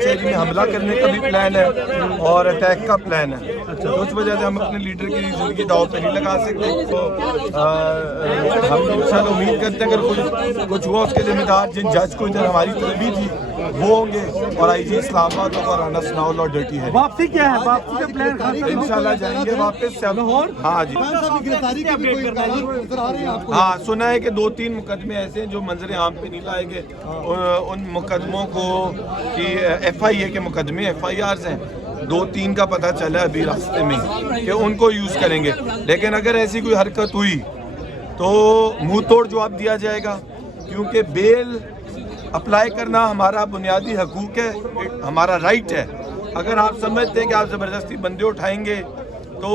शहरी में हमला करने का भी प्लान है और अटैक का प्लान है। तो उस वजह से हम अपने लीडर की जिंदगी दाव पे नहीं लगा सकते। तो हम इंशाल्लाह उम्मीद करते हैं अगर कुछ हुआ उसके जिम्मेदार जिन जज को इधर हमारी तरफ थी वो होंगे और आईजी इस्लामाबाद और आना सनाउल और डर्टी है। वापसी क्या है? वापसी का प्लान इंशाल्लाह जाएंगे वापस। हाँ जी, हाँ सुना है कि 2-3 मुकदमे ऐसे हैं जो मंजर आम पे नहीं लाए गए। उन मुकदमों को कि FIA के मुकदमे FIRs हैं, 2-3 का पता चला अभी रास्ते में कि उनको यूज करेंगे। लेकिन अगर ऐसी कोई हरकत हुई तो मुंह तोड़ जवाब दिया जाएगा, क्योंकि बेल अप्लाई करना हमारा बुनियादी हकूक है, हमारा राइट है। अगर आप समझते हैं कि आप ज़बरदस्ती बंदे उठाएंगे तो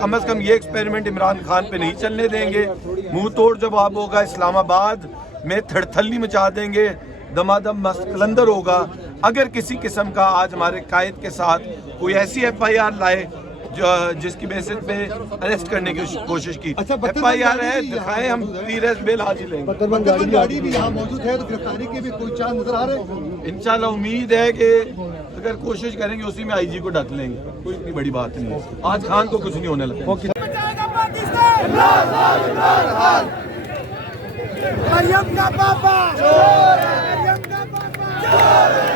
कम से कम ये एक्सपेरिमेंट इमरान खान पे नहीं चलने देंगे। मुंह तोड़ जवाब होगा, इस्लामाबाद में थड़थल्ली मचा देंगे, दमादम मस्कलंदर होगा। अगर किसी किस्म का आज हमारे कायद के साथ कोई ऐसी FIR लाए जिसकी बेसिस पे अरेस्ट करने की कोशिश की। FIR है, दिखाएं, हम 3 बेल हाजिर लेंगे। गाड़ी भी यहाँ मौजूद है तो गिरफ्तारी के भी कोई चांस नजर आ रहे हैं? इंशाल्लाह उम्मीद है कि अगर कोशिश करेंगे उसी में IG को ढक लेंगे। कोई इतनी बड़ी बात नहीं है, आज खान को कुछ नहीं होने लगा। मरियम का पापा चोर है, मरियम का पापा चोर है,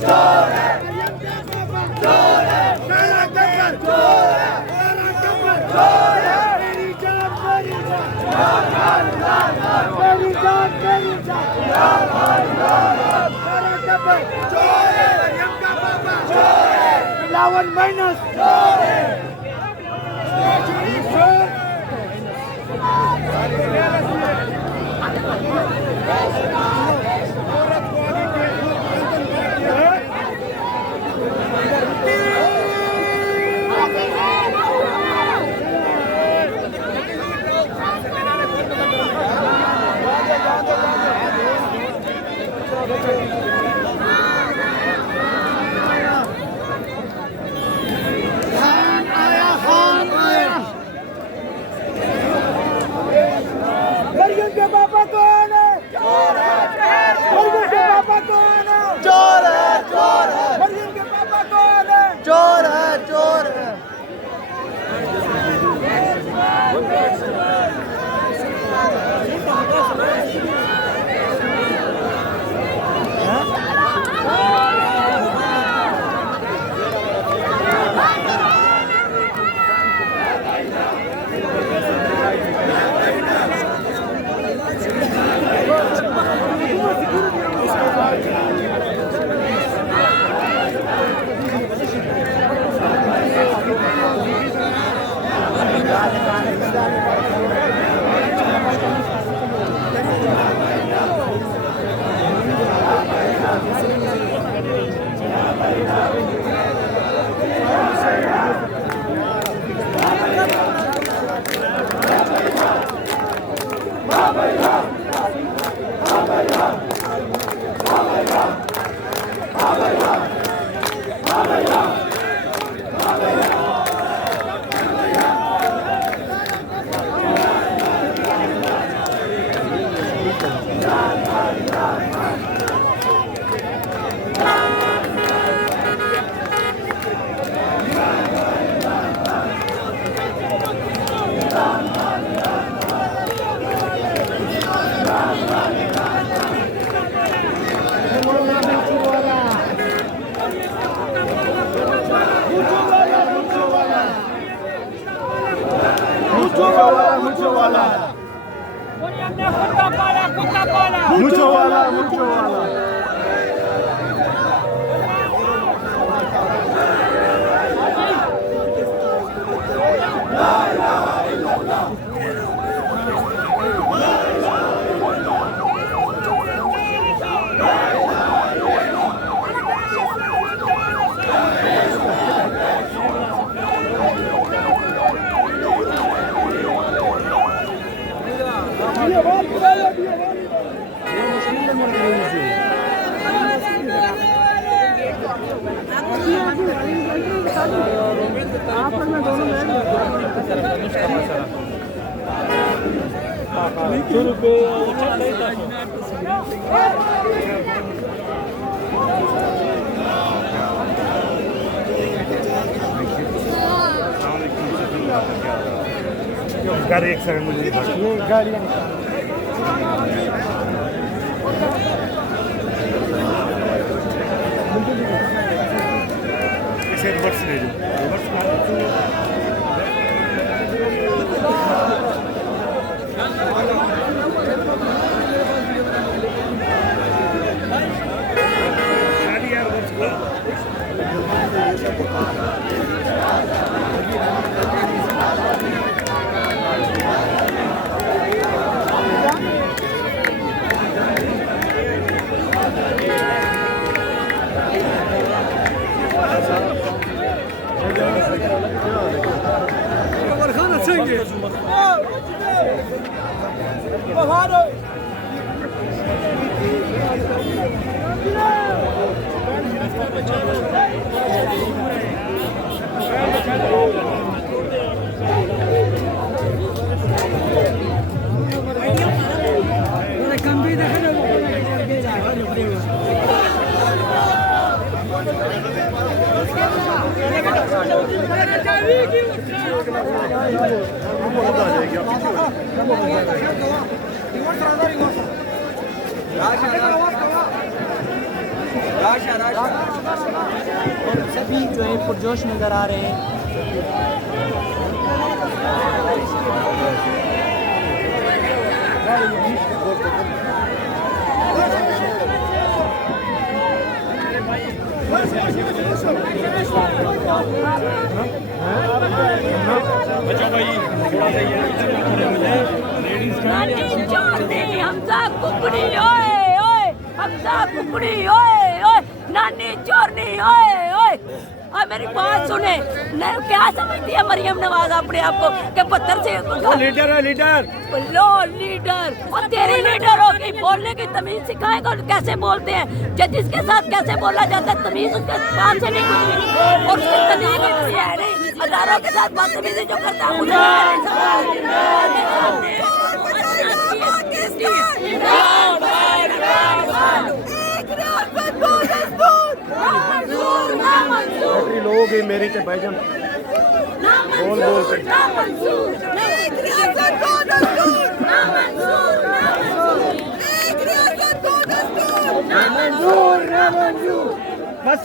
चोर है, मरियम का पापा चोर है, मेरा कबर चोर है, मेरा कबर चोर है, मेरी जान मेरी जान, मेरी जान मेरी जान, मेरा कबर चोर है, मरियम का पापा चोर है, बिलावल माइनस चोर है। मरियम के पापा कौन है? चोर है। मरियम के पापा कौन है? चोर है, चोर है। मरियम के पापा कौन है? चोर है, चोर है। मुझो वाला मुझो वाला ₹100 कर एक सेकंड मुझे दिखा। ये गाड़ियाँ इसे रिवर्स ले लो, रिवर्स सभी जो है पुरजोश नजर आ रहे हैं। हमजा कुकड़ी ओए ओए हमजा कुकड़ी ओए ओए नानी चोरनी ओए ओए और मेरी बात सुने क्या समझती है मरियम नवाज अपने आप को कि पत्थर से लीडर है, लीडर लो लीडर और तेरे लीडर हो गई बोलने की तमीज सिखाएगा और कैसे बोलते हैं जिसके साथ कैसे बोला जाता है तमीज उसके पास से नहीं गुजरी और उसकी तमीज इतनी है नहीं हजारों के साथ बदतमीजी जो करता है लोग मेरी के भाईजान बोल बोल के बस